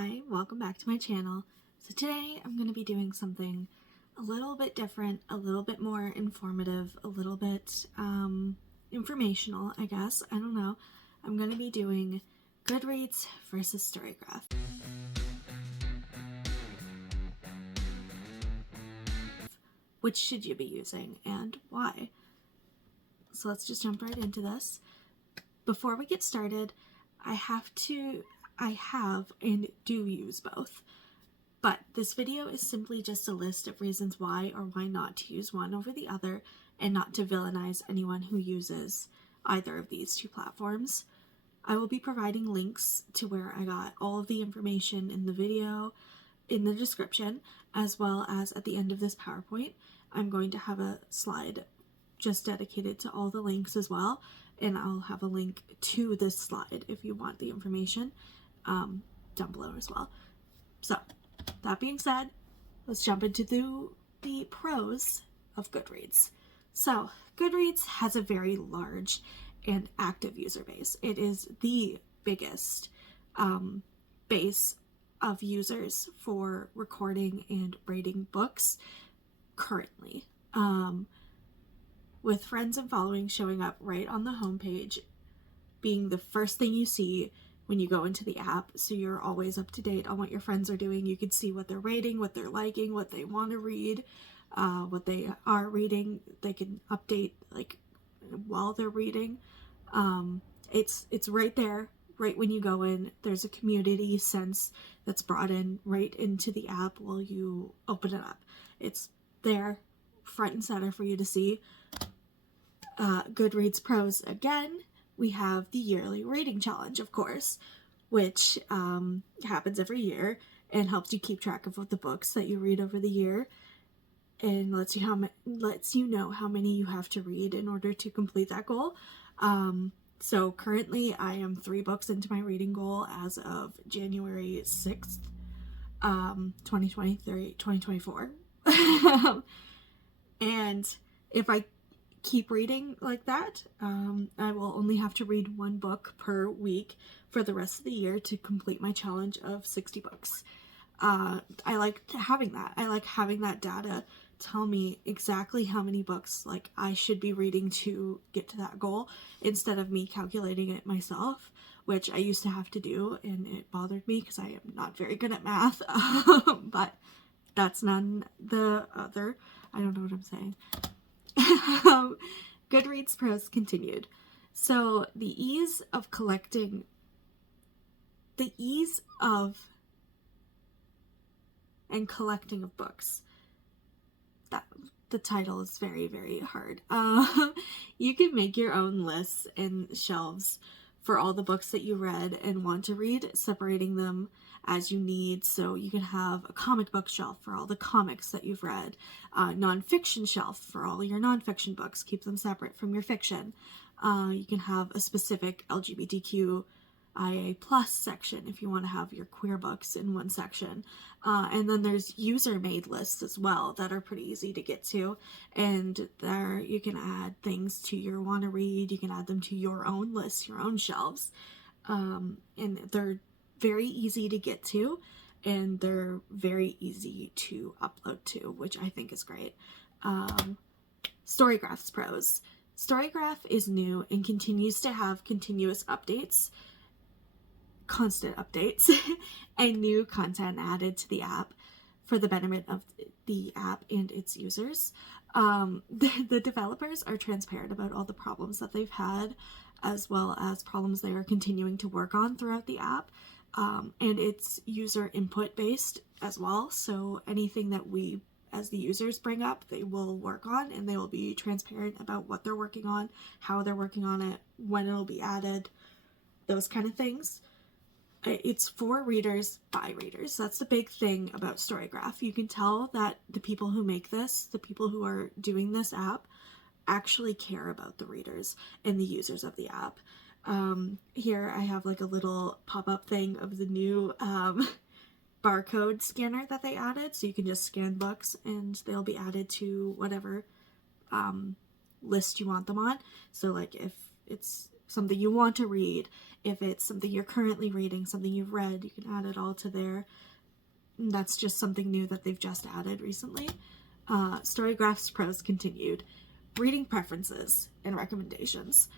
Hi, welcome back to my channel. So today I'm going to be doing something a little bit different, a little bit more informative, a little bit informational, I guess. I don't know. I'm going to be doing Goodreads versus StoryGraph. Which should you be using and why? So let's just jump right into this. Before we get started, I have and do use both. But this video is simply just a list of reasons why or why not to use one over the other, and not to villainize anyone who uses either of these two platforms. I will be providing links to where I got all of the information in the video in the description, as well as at the end of this PowerPoint. I'm going to have a slide just dedicated to all the links as well, and I'll have a link to this slide if you want the information down below as well. So, that being said, let's jump into the pros of Goodreads. So, Goodreads has a very large and active user base. It is the biggest base of users for recording and rating books currently, with friends and following showing up right on the homepage, being the first thing you see when you go into the app, so you're always up to date on what your friends are doing. You can see what they're rating, what they're liking, what they want to read, what they are reading. They can update like while they're reading. It's right there, right when you go in. There's a community sense that's brought in right into the app while you open it up. It's there, front and center for you to see. Goodreads pros again. We have the yearly reading challenge, of course, which happens every year and helps you keep track of the books that you read over the year, and lets you know how many you have to read in order to complete that goal. So currently I am 3 books into my reading goal as of January 6th, 2024. And if I keep reading like that, I will only have to read 1 book per week for the rest of the year to complete my challenge of 60 books. I like having that. I like having that data tell me exactly how many books like I should be reading to get to that goal, instead of me calculating it myself, which I used to have to do, and it bothered me because I am not very good at math. But that's none the other. I don't know what I'm saying. Goodreads pros continued. So the ease of collecting of books. That the title is very, very hard. You can make your own lists and shelves for all the books that you read and want to read, separating them as you need. So you can have a comic book shelf for all the comics that you've read, nonfiction shelf for all your nonfiction books, keep them separate from your fiction. You can have a specific LGBTQIA+ section if you want to have your queer books in one section. And then there's user-made lists as well that are pretty easy to get to, and there you can add things to your want to read. You can add them to your own lists, your own shelves, and they're very easy to get to, and they're very easy to upload to, which I think is great. StoryGraph's pros. StoryGraph is new and continues to have continuous updates, constant updates, and new content added to the app for the betterment of the app and its users. The developers are transparent about all the problems that they've had, as well as problems they are continuing to work on throughout the app. And it's user input based as well, so anything that we as the users bring up, they will work on, and they will be transparent about what they're working on, how they're working on it, when it'll be added, those kind of things. It's for readers by readers. That's the big thing about StoryGraph. You can tell that the people who make this, the people who are doing this app, actually care about the readers and the users of the app. Here I have like a little pop-up thing of the new barcode scanner that they added, so you can just scan books and they'll be added to whatever list you want them on. So like if it's something you want to read, if it's something you're currently reading, something you've read, you can add it all to there. And that's just something new that they've just added recently. StoryGraph's pros continued. Reading preferences and recommendations.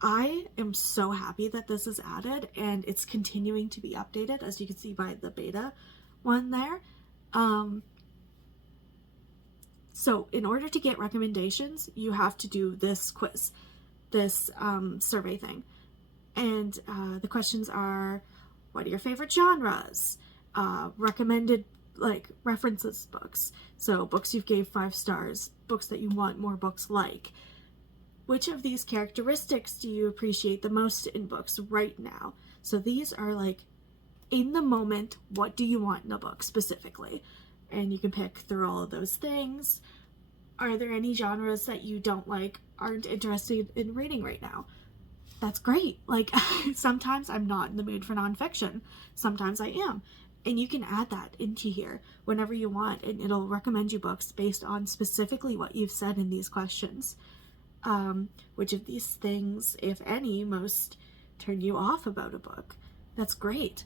I am so happy that this is added, and it's continuing to be updated, as you can see by the beta one there. So in order to get recommendations, you have to do this quiz, this survey thing. And the questions are, what are your favorite genres? Recommended, like, references books. So books you've gave 5 stars, books that you want more books like. Which of these characteristics do you appreciate the most in books right now? So these are like, in the moment, what do you want in a book specifically? And you can pick through all of those things. Are there any genres that you don't like, aren't interested in reading right now? That's great. Like, sometimes I'm not in the mood for nonfiction. Sometimes I am. And you can add that into here whenever you want, and it'll recommend you books based on specifically what you've said in these questions. Which of these things, if any, most turn you off about a book? That's great.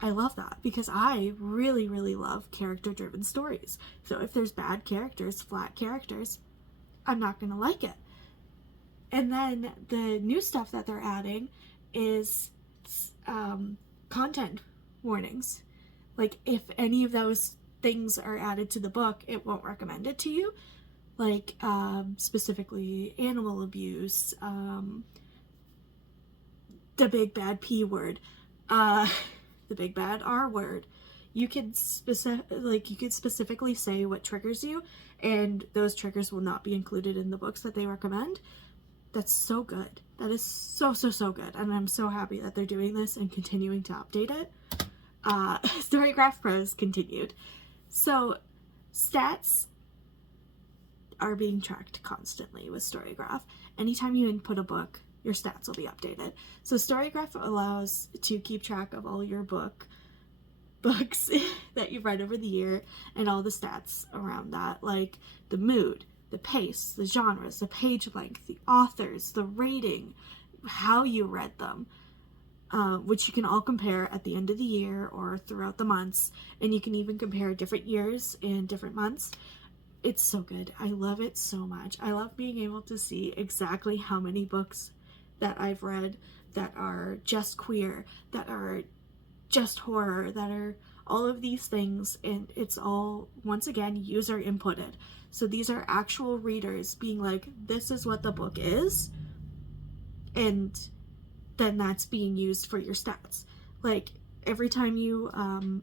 I love that, because I really, really love character-driven stories. So if there's bad characters, flat characters, I'm not going to like it. And then the new stuff that they're adding is content warnings. Like, if any of those things are added to the book, it won't recommend it to you. Like, specifically animal abuse, the big bad P word, the big bad R word. You could specifically say what triggers you, and those triggers will not be included in the books that they recommend. That's so good. That is so, so, so good. And I'm so happy that they're doing this and continuing to update it. StoryGraph pros continued. So stats are being tracked constantly with StoryGraph. Anytime you input a book, your stats will be updated. So StoryGraph allows to keep track of all your books that you've read over the year, and all the stats around that, like the mood, the pace, the genres, the page length, the authors, the rating, how you read them, which you can all compare at the end of the year or throughout the months. And you can even compare different years and different months. It's so good. I love it so much. I love being able to see exactly how many books that I've read that are just queer, that are just horror, that are all of these things, and it's all, once again, user inputted. So these are actual readers being like, this is what the book is, and then that's being used for your stats. Like, every time you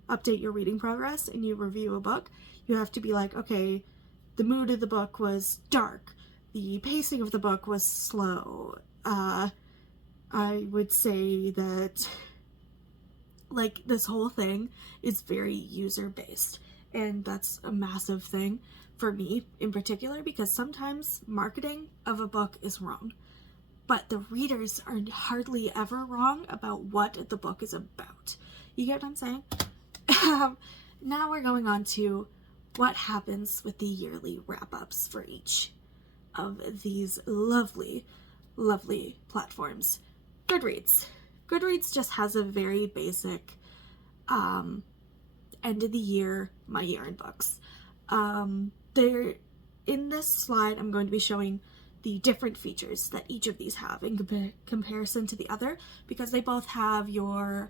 update your reading progress and you review a book, you have to be like, okay, the mood of the book was dark, the pacing of the book was slow. I would say that, like, this whole thing is very user-based, and that's a massive thing for me in particular, because sometimes marketing of a book is wrong, but the readers are hardly ever wrong about what the book is about. You get what I'm saying? Now we're going on to what happens with the yearly wrap-ups for each of these lovely, lovely platforms. Goodreads. Goodreads just has a very basic end of the year, my year in books. There, in this slide, I'm going to be showing the different features that each of these have in comparison to the other, because they both have your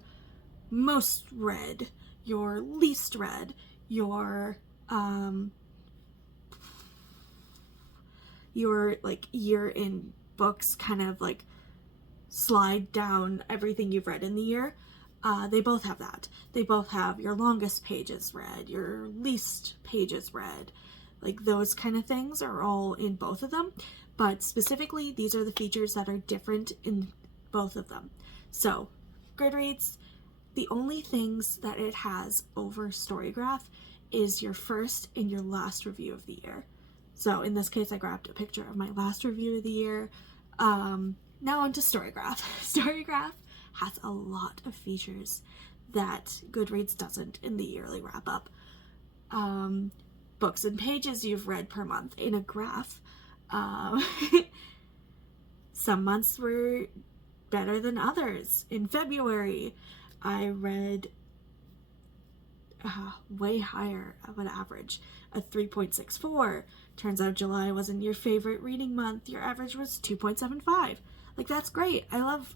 most read, your least read, your like year in books kind of like slide down everything you've read in the year. They both have that. They both have your longest pages read, your least pages read, like those kind of things are all in both of them. But specifically, these are the features that are different in both of them. So, Goodreads, the only things that it has over StoryGraph is your first and your last review of the year. So in this case, I grabbed a picture of my last review of the year. Now on to StoryGraph. StoryGraph has a lot of features that Goodreads doesn't in the yearly wrap-up. Books and pages you've read per month in a graph. Some months were better than others. In February, I read way higher of an average, a 3.64. Turns out July wasn't your favorite reading month. Your average was 2.75. Like, that's great. I love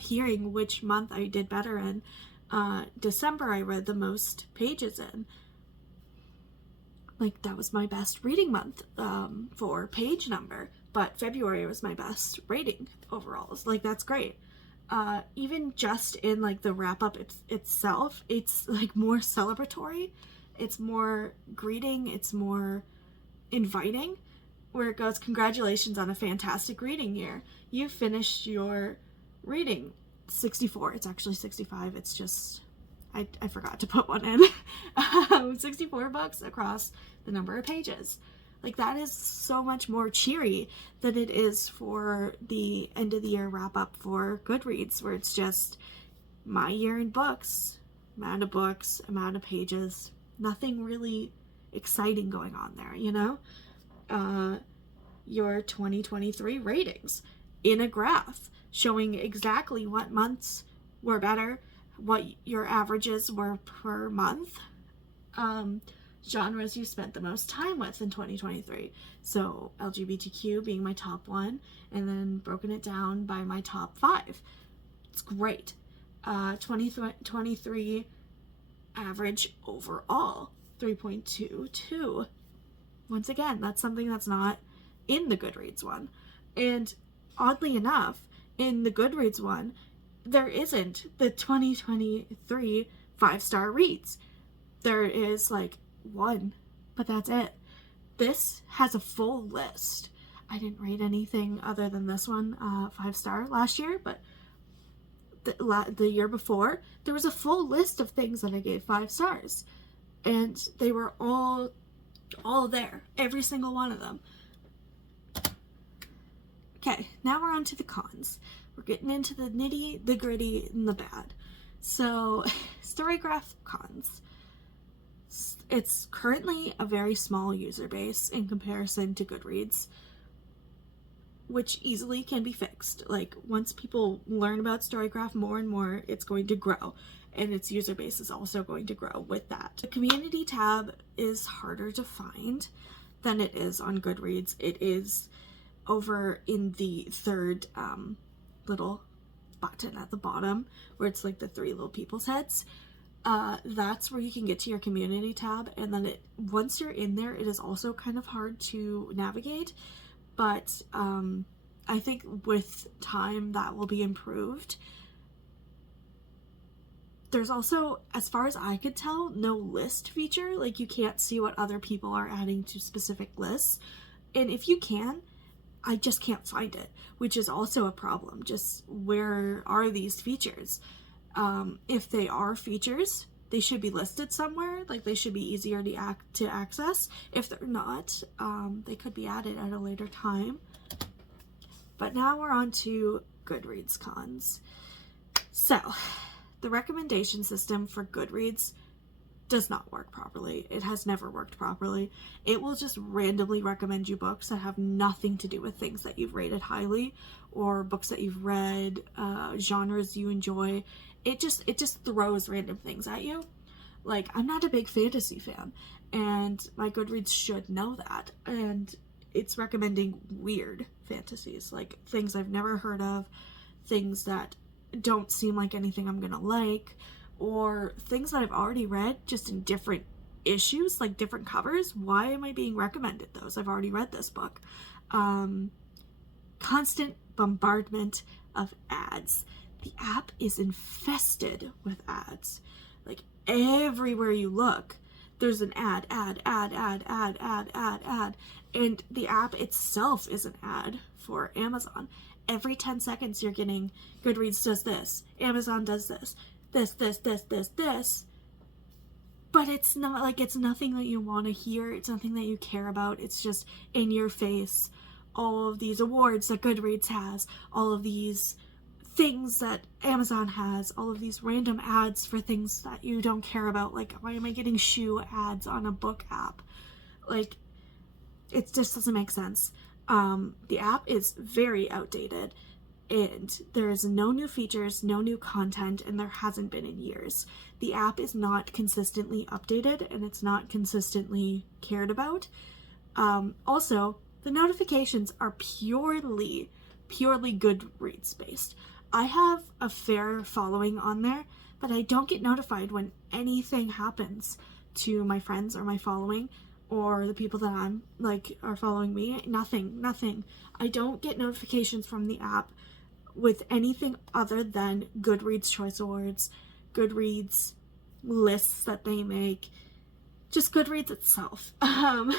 hearing which month I did better in. December, I read the most pages in. Like, that was my best reading month for page number. But February was my best rating overall. Like, that's great. Even just in, like, the wrap-up itself, it's, like, more celebratory. It's more greeting. It's more inviting, where it goes, congratulations on a fantastic reading year. You finished your reading 64. It's actually 65. It's just, I forgot to put one in. 64 books across the number of pages. Like, that is so much more cheery than it is for the end of the year wrap up for Goodreads, where it's just my year in books, amount of pages, nothing really exciting going on there, you know? Your 2023 ratings in a graph showing exactly what months were better, what your averages were per month, genres you spent the most time with in 2023. So LGBTQ being my top one, and then broken it down by my top 5. It's great. 2023 average overall, 3.22. Once again, that's something that's not in the Goodreads one. And oddly enough, in the Goodreads one, there isn't the 2023 5-star reads. There is like one, but that's it. This has a full list. I didn't rate anything other than this one 5-star last year, but the year before, there was a full list of things that I gave 5 stars. And they were all there. Every single one of them. Okay, now we're on to the cons. We're getting into the nitty, the gritty, and the bad. So, StoryGraph cons. It's currently a very small user base in comparison to Goodreads, which easily can be fixed. Like, once people learn about StoryGraph more and more, it's going to grow, and its user base is also going to grow with that. The community tab is harder to find than it is on Goodreads. It is over in the third little button at the bottom, where it's like the 3 little people's heads. That's where you can get to your community tab, and then once you're in there, it is also kind of hard to navigate, but I think with time that will be improved. There's also, as far as I could tell, no list feature. Like, you can't see what other people are adding to specific lists, and if you can, I just can't find it, which is also a problem. Just, where are these features? If they are features, they should be listed somewhere. Like, they should be easier to access. If they're not, they could be added at a later time. But now we're on to Goodreads cons. So, the recommendation system for Goodreads does not work properly. It has never worked properly. It will just randomly recommend you books that have nothing to do with things that you've rated highly, or books that you've read, genres you enjoy. It just throws random things at you. Like, I'm not a big fantasy fan, and my Goodreads should know that, and it's recommending weird fantasies, like things I've never heard of, things that don't seem like anything I'm gonna like, or things that I've already read, just in different issues, like different covers. Why am I being recommended those? I've already read this book. Constant bombardment of ads. The app is infested with ads. Like, everywhere you look, there's an ad. And the app itself is an ad for Amazon. Every 10 seconds you're getting, Goodreads does this, Amazon does this, this. But it's not, like, it's nothing that you want to hear. It's nothing that you care about. It's just in your face. All of these awards that Goodreads has, all of these things that Amazon has, all of these random ads for things that you don't care about. Like, why am I getting shoe ads on a book app? Like, it just doesn't make sense. The app is very outdated. and there's no new features, no new content, and there hasn't been in years. The app is not consistently updated, and it's not consistently cared about. Also, the notifications are purely Goodreads based. I have a fair following on there, but I don't get notified when anything happens to my friends or my following, or the people that I'm are following me. Nothing. I don't get notifications from the app with anything other than Goodreads Choice Awards, Goodreads lists that they make, just Goodreads itself. And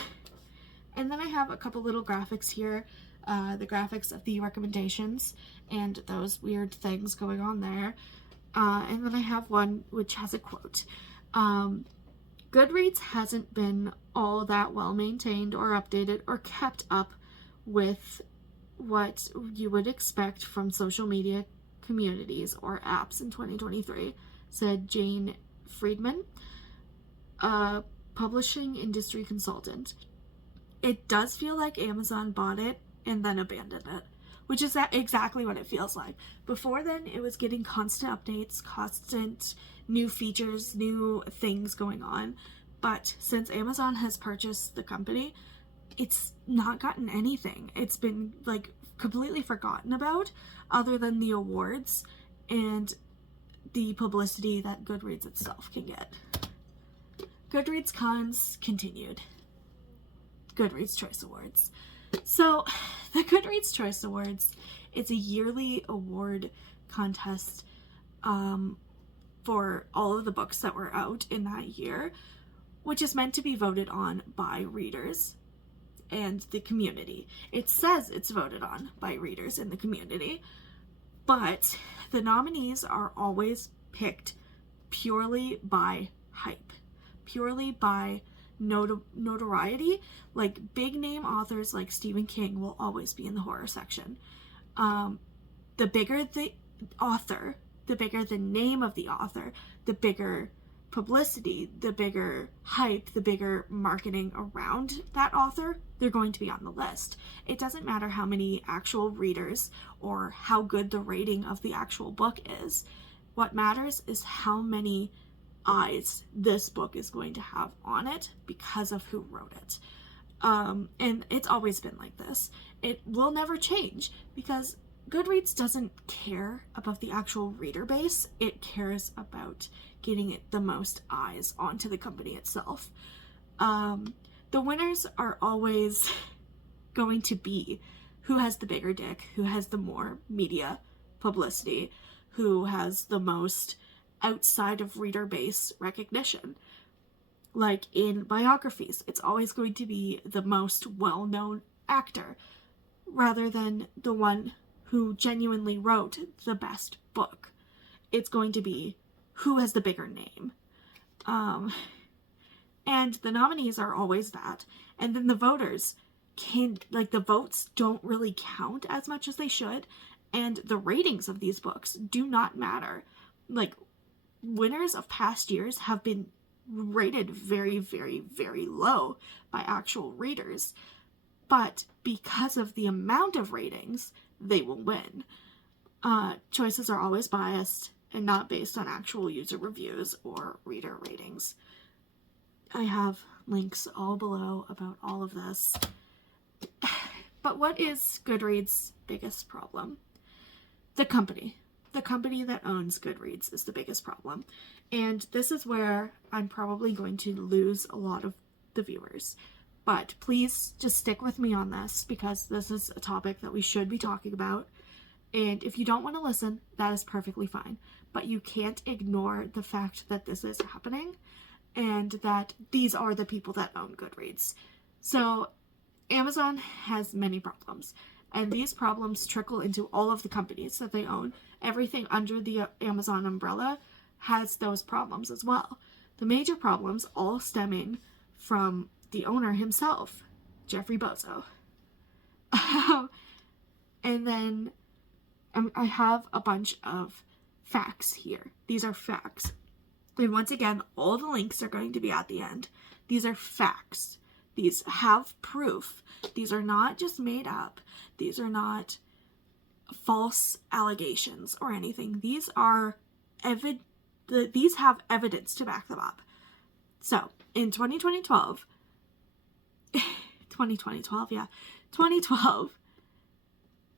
then I have a couple little graphics here, the graphics of the recommendations and those weird things going on there. And then I have one which has a quote. Goodreads hasn't been all that well maintained or updated or kept up with what you would expect from social media communities or apps in 2023, said Jane Friedman, a publishing industry consultant. It does feel like Amazon bought it and then abandoned it, which is exactly what it feels like. Before then, it was getting constant updates, constant new features, new things going on. But since Amazon has purchased the company, it's not gotten anything. It's been completely forgotten about, other than the awards and the publicity that Goodreads itself can get. Goodreads cons continued. Goodreads Choice Awards. So, the Goodreads Choice Awards, it's a yearly award contest for all of the books that were out in that year, which is meant to be voted on by readers and the community. It says it's voted on by readers in the community, but the nominees are always picked purely by hype, purely by notoriety. Big name authors like Stephen King will always be in the horror section. The bigger the author, the bigger the name of the author, the bigger publicity, the bigger hype, the bigger marketing around that author, they're going to be on the list. It doesn't matter how many actual readers or how good the rating of the actual book is. What matters is how many eyes this book is going to have on it because of who wrote it. And it's always been like this. It will never change because Goodreads doesn't care about the actual reader base. It cares about getting it the most eyes onto the company itself. The winners are always going to be who has the bigger dick, who has the more media publicity, who has the most outside of reader base recognition. Like in biographies, it's always going to be the most well-known actor rather than the one who genuinely wrote the best book. It's going to be who has the bigger name. And the nominees are always that. And then the voters the votes don't really count as much as they should. And the ratings of these books do not matter. Winners of past years have been rated very, very, very low by actual readers. But because of the amount of ratings, they will win. Choices are always biased and not based on actual user reviews or reader ratings. I have links all below about all of this. But what is Goodreads' biggest problem? The company. The company that owns Goodreads is the biggest problem. And this is where I'm probably going to lose a lot of the viewers. But please just stick with me on this because this is a topic that we should be talking about. And if you don't want to listen, that is perfectly fine. But you can't ignore the fact that this is happening and that these are the people that own Goodreads. So Amazon has many problems. And these problems trickle into all of the companies that they own. Everything under the Amazon umbrella has those problems as well. The major problems all stemming from the owner himself, Jeffrey Bezos. And then I have a bunch of facts here. These are facts. And once again, all the links are going to be at the end. These are facts. These have proof. These are not just made up. These are not false allegations or anything. These are these have evidence to back them up. So in 2012,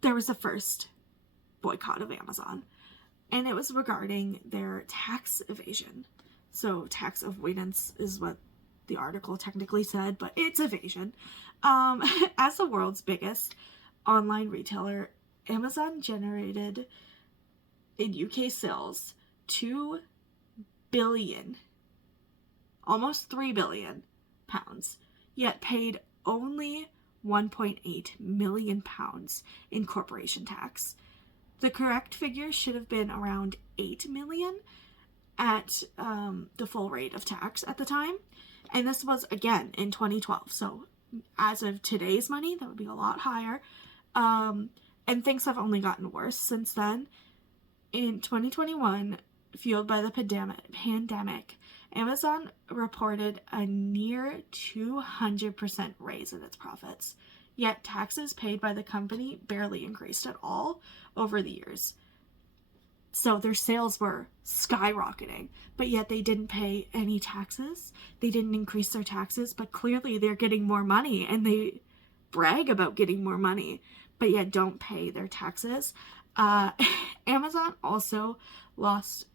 there was the first boycott of Amazon, and it was regarding their tax evasion. So tax avoidance is what the article technically said, but it's evasion. As the world's biggest online retailer, Amazon generated in UK sales 2 billion, almost 3 billion pounds, yet paid only 1.8 million pounds in corporation tax. The correct figure should have been around 8 million at the full rate of tax at the time. And this was, again, in 2012. So as of today's money, that would be a lot higher. And things have only gotten worse since then. In 2021, fueled by the pandemic, Amazon reported a near 200% raise in its profits. Yet taxes paid by the company barely increased at all over the years. So their sales were skyrocketing, but yet they didn't pay any taxes. They didn't increase their taxes, but clearly they're getting more money, and they brag about getting more money, but yet don't pay their taxes. Amazon also lost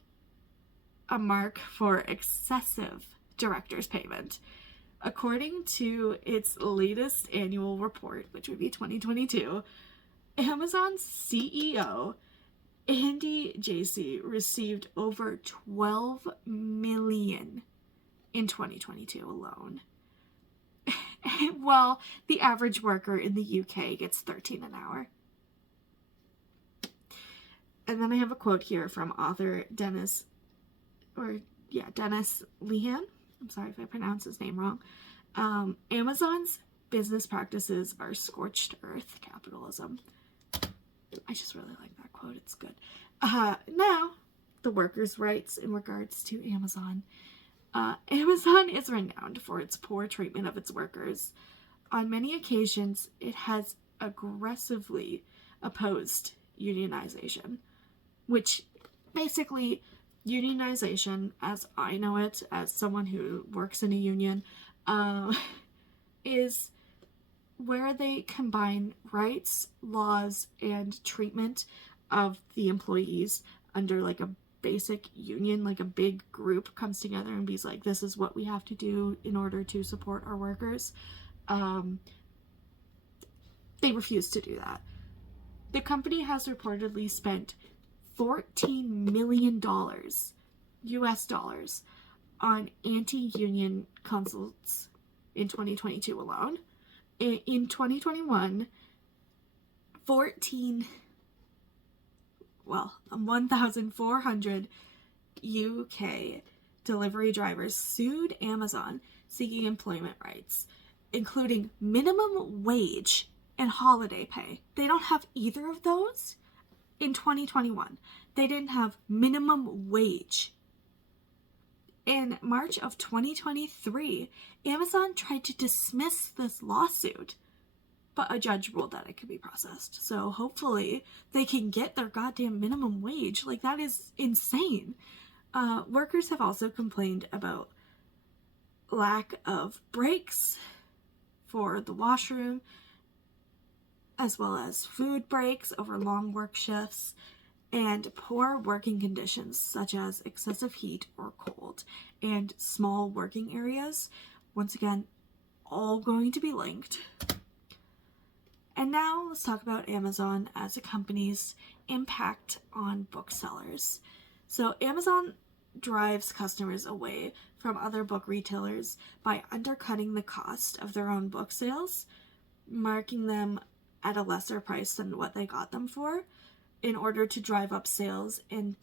a mark for excessive director's payment. According to its latest annual report, which would be 2022, Amazon's CEO, Andy Jassy, received over $12 million in 2022 alone. Well, the average worker in the UK gets $13 an hour. And then I have a quote here from author Dennis Lehane. I'm sorry if I pronounce his name wrong. Amazon's business practices are scorched earth capitalism. I just really like that quote. It's good. Now, the workers' rights in regards to Amazon. Amazon is renowned for its poor treatment of its workers. On many occasions, it has aggressively opposed unionization, which basically, unionization, as I know it, as someone who works in a union, is where they combine rights, laws, and treatment of the employees under like a basic union, like a big group comes together and be like, this is what we have to do in order to support our workers. They refuse to do that. The company has reportedly spent $14 million US dollars on anti-union consults in 2022 alone. In 2021, 1,400 UK delivery drivers sued Amazon seeking employment rights, including minimum wage and holiday pay. They don't have either of those in 2021. They didn't have minimum wage. In March of 2023, Amazon tried to dismiss this lawsuit, but a judge ruled that it could be processed. So hopefully they can get their goddamn minimum wage. Like, that is insane. Workers have also complained about lack of breaks for the washroom, as well as food breaks over long work shifts, and poor working conditions such as excessive heat or cold and small working areas. Once again, all going to be linked. And now let's talk about Amazon as a company's impact on booksellers. So Amazon drives customers away from other book retailers by undercutting the cost of their own book sales, marking them at a lesser price than what they got them for, in order to drive up sales and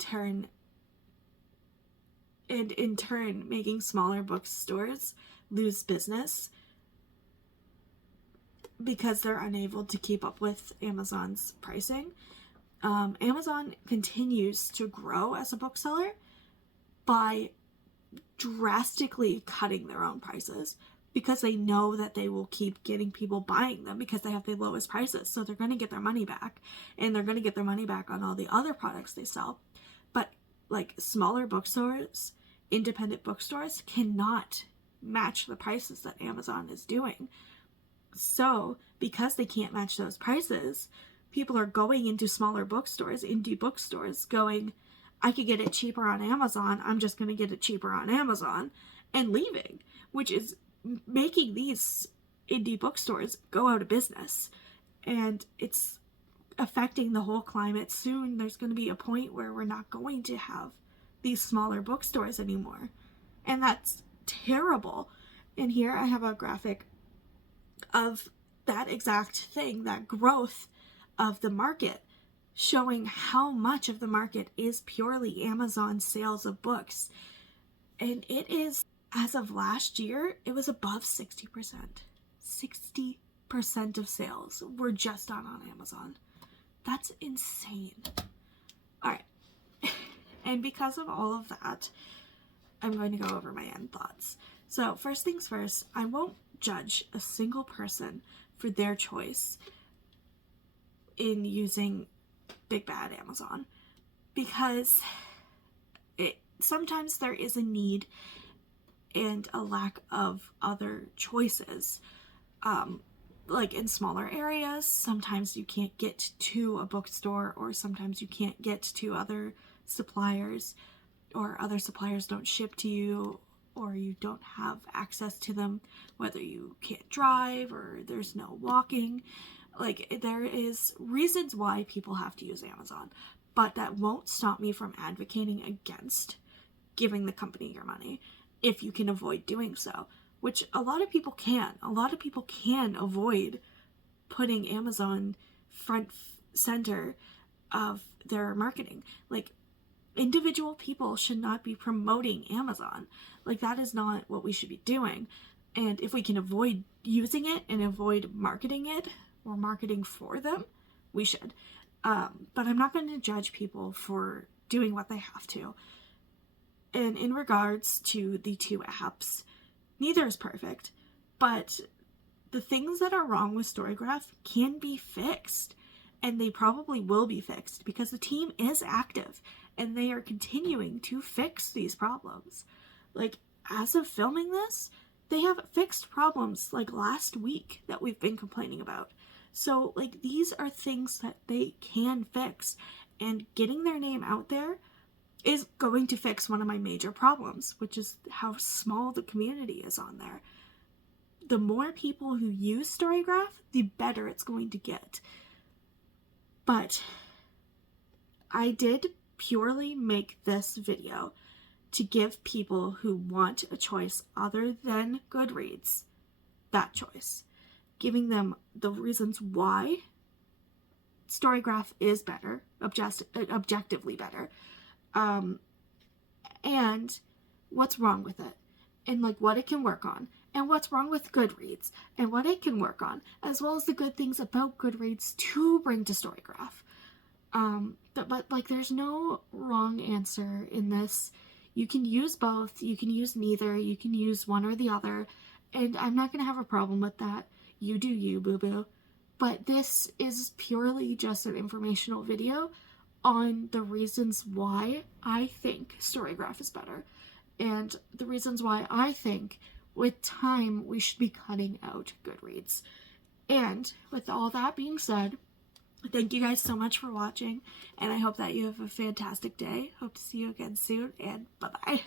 in turn making smaller bookstores lose business because they're unable to keep up with Amazon's pricing. Amazon continues to grow as a bookseller by drastically cutting their own prices. because they know that they will keep getting people buying them because they have the lowest prices. So they're going to get their money back, and they're going to get their money back on all the other products they sell. But like smaller bookstores, independent bookstores cannot match the prices that Amazon is doing. So because they can't match those prices, people are going into smaller bookstores, indie bookstores, going, I could get it cheaper on Amazon. I'm just going to get it cheaper on Amazon, and leaving, which is making these indie bookstores go out of business. And it's affecting the whole climate. Soon there's going to be a point where we're not going to have these smaller bookstores anymore. And that's terrible. And here I have a graphic of that exact thing, that growth of the market, showing how much of the market is purely Amazon sales of books. And it is, as of last year, it was above 60%. 60% of sales were just on Amazon. That's insane. All right. And because of all of that, I'm going to go over my end thoughts. So first things first, I won't judge a single person for their choice in using Big Bad Amazon, because sometimes there is a need and a lack of other choices. Like in smaller areas, sometimes you can't get to a bookstore, or sometimes you can't get to other suppliers, or other suppliers don't ship to you, or you don't have access to them, whether you can't drive or there's no walking. Like, there is reasons why people have to use Amazon, but that won't stop me from advocating against giving the company your money if you can avoid doing so, which a lot of people can. A lot of people can avoid putting Amazon front center of their marketing. Like, individual people should not be promoting Amazon. Like, that is not what we should be doing. And if we can avoid using it and avoid marketing it or marketing for them, we should. But I'm not going to judge people for doing what they have to. And in regards to the two apps, neither is perfect, but the things that are wrong with StoryGraph can be fixed, and they probably will be fixed because the team is active and they are continuing to fix these problems. Like, as of filming this, they have fixed problems like last week that we've been complaining about. So, like, these are things that they can fix, and getting their name out there is going to fix one of my major problems, which is how small the community is on there. The more people who use StoryGraph, the better it's going to get. But I did purely make this video to give people who want a choice other than Goodreads that choice, giving them the reasons why StoryGraph is better, objectively better, and what's wrong with it, and like what it can work on, and what's wrong with Goodreads, and what it can work on, as well as the good things about Goodreads to bring to StoryGraph. But like, there's no wrong answer in this. You can use both, you can use neither, you can use one or the other, and I'm not gonna have a problem with that. You do you, boo-boo. But this is purely just an informational video on the reasons why I think StoryGraph is better, and the reasons why I think with time we should be cutting out Goodreads. And with all that being said, thank you guys so much for watching, and I hope that you have a fantastic day. Hope to see you again soon, and bye-bye.